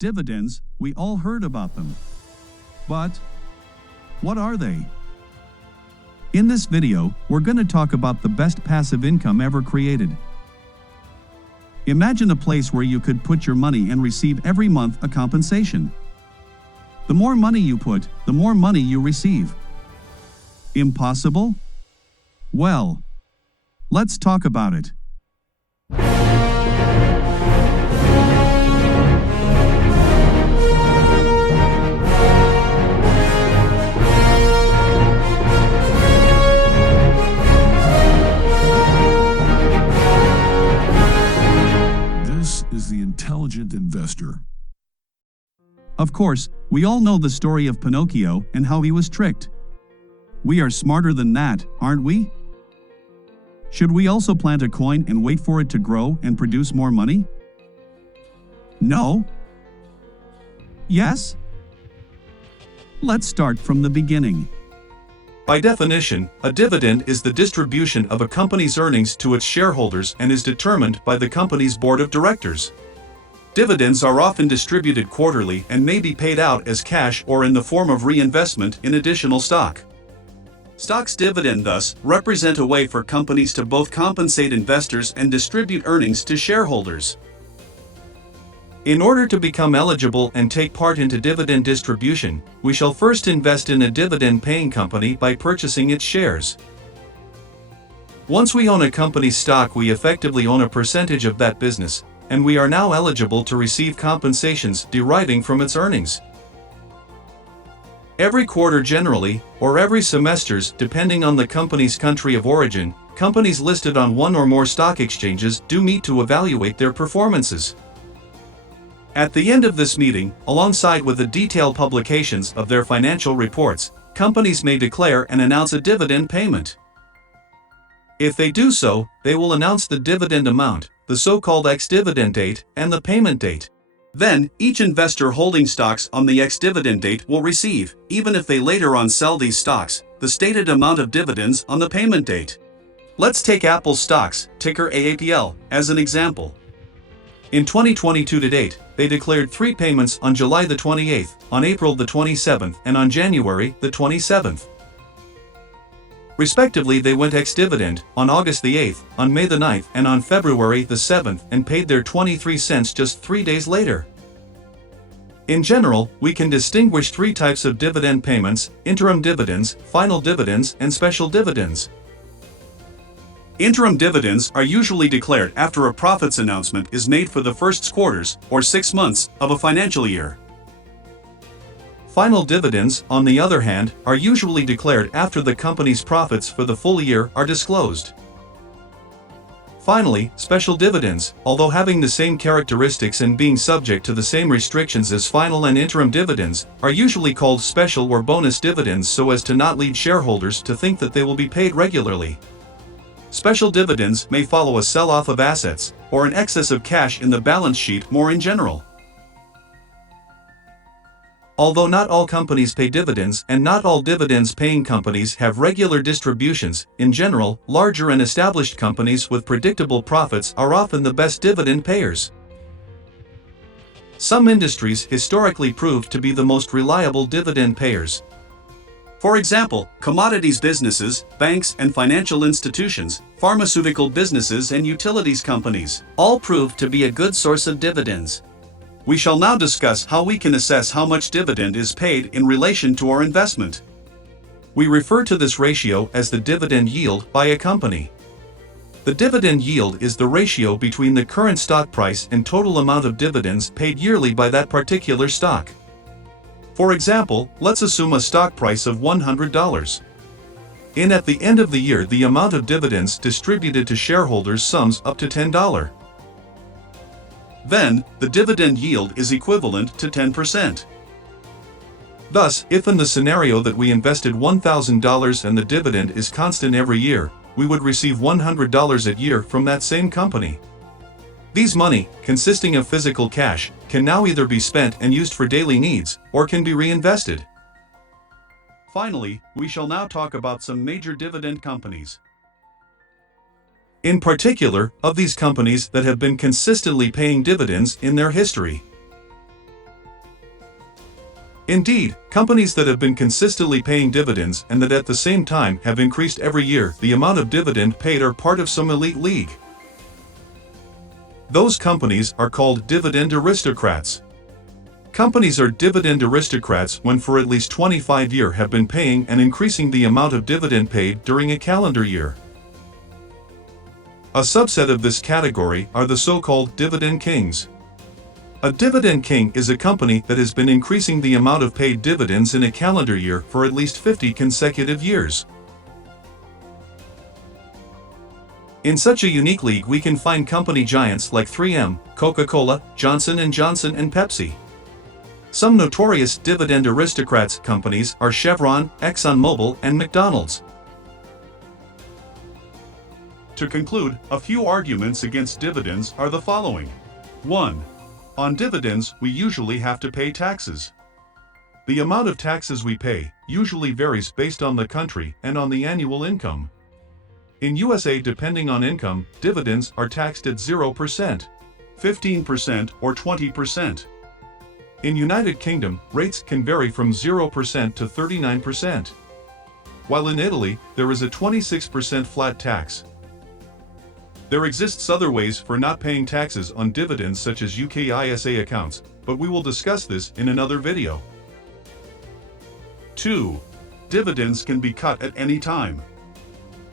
Dividends, we all heard about them. But what are they? In this video, we're going to talk about the best passive income ever created. Imagine a place where you could put your money and receive every month a compensation. The more money you put, the more money you receive. Impossible? Well, let's talk about it. This is the intelligent investor. Of course, we all know the story of Pinocchio and how he was tricked. We are smarter than that, aren't we? Should we also plant a coin and wait for it to grow and produce more money? No? Yes? Let's start from the beginning. By definition, a dividend is the distribution of a company's earnings to its shareholders and is determined by the company's board of directors. Dividends are often distributed quarterly and may be paid out as cash or in the form of reinvestment in additional stock. Stock's dividend thus represent a way for companies to both compensate investors and distribute earnings to shareholders. In order to become eligible and take part into dividend distribution, we shall first invest in a dividend-paying company by purchasing its shares. Once we own a company's stock, we effectively own a percentage of that business, and we are now eligible to receive compensations deriving from its earnings. Every quarter generally, or every semesters depending on the company's country of origin, companies listed on one or more stock exchanges do meet to evaluate their performances. At the end of this meeting, alongside with the detailed publications of their financial reports, companies may declare and announce a dividend payment. If they do so, they will announce the dividend amount, the so-called ex-dividend date, and the payment date. Then, each investor holding stocks on the ex-dividend date will receive, even if they later on sell these stocks, the stated amount of dividends on the payment date. Let's take Apple's stocks, ticker AAPL, as an example. In 2022 to date, they declared 3 payments on July the 28th, on April the 27th, and on January the 27th. Respectively, they went ex-dividend on August the 8th, on May the 9th, and on February the 7th, and paid their 23 cents just 3 days later. In general, we can distinguish 3 types of dividend payments: interim dividends, final dividends, and special dividends. Interim dividends are usually declared after a profits announcement is made for the first quarters, or 6 months, of a financial year. Final dividends, on the other hand, are usually declared after the company's profits for the full year are disclosed. Finally, special dividends, although having the same characteristics and being subject to the same restrictions as final and interim dividends, are usually called special or bonus dividends so as to not lead shareholders to think that they will be paid regularly. Special dividends may follow a sell-off of assets, or an excess of cash in the balance sheet more in general. Although not all companies pay dividends and not all dividends-paying companies have regular distributions, in general, larger and established companies with predictable profits are often the best dividend payers. Some industries historically proved to be the most reliable dividend payers. For example, commodities businesses, banks and financial institutions, pharmaceutical businesses and utilities companies, all proved to be a good source of dividends. We shall now discuss how we can assess how much dividend is paid in relation to our investment. We refer to this ratio as the dividend yield by a company. The dividend yield is the ratio between the current stock price and total amount of dividends paid yearly by that particular stock. For example, let's assume a stock price of $100. At the end of the year, the amount of dividends distributed to shareholders sums up to $10. Then, the dividend yield is equivalent to 10%. Thus, if in the scenario that we invested $1,000 and the dividend is constant every year, we would receive $100 a year from that same company. These money, consisting of physical cash, can now either be spent and used for daily needs, or can be reinvested. Finally, we shall now talk about some major dividend companies. In particular, of these companies that have been consistently paying dividends in their history. Indeed, companies that have been consistently paying dividends and that at the same time have increased every year the amount of dividend paid are part of some elite league. Those companies are called dividend aristocrats. Companies are dividend aristocrats when for at least 25 years have been paying and increasing the amount of dividend paid during a calendar year. A subset of this category are the so-called dividend kings. A dividend king is a company that has been increasing the amount of paid dividends in a calendar year for at least 50 consecutive years. In such a unique league we can find company giants like 3M, Coca-Cola, Johnson & Johnson and Pepsi. Some notorious dividend aristocrats companies are Chevron, ExxonMobil and McDonald's. To conclude, a few arguments against dividends are the following. 1. On dividends, we usually have to pay taxes. The amount of taxes we pay usually varies based on the country and on the annual income. In USA, depending on income, dividends are taxed at 0%, 15% or 20%. In United Kingdom, rates can vary from 0% to 39%. While in Italy, there is a 26% flat tax. There exists other ways for not paying taxes on dividends such as UK ISA accounts, but we will discuss this in another video. 2. Dividends can be cut at any time.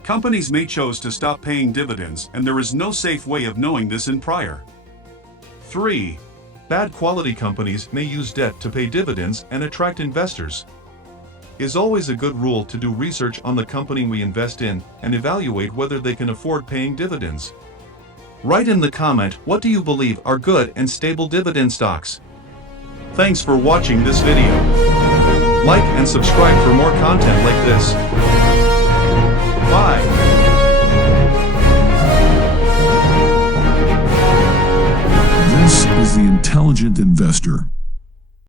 Companies may choose to stop paying dividends and there is no safe way of knowing this in prior. 3. Bad quality companies may use debt to pay dividends and attract investors. It's always a good rule to do research on the company we invest in and evaluate whether they can afford paying dividends. Write in the comment what do you believe are good and stable dividend stocks. Thanks for watching this video. Like and subscribe for more content like this. Bye. This is the Intelligent Investor.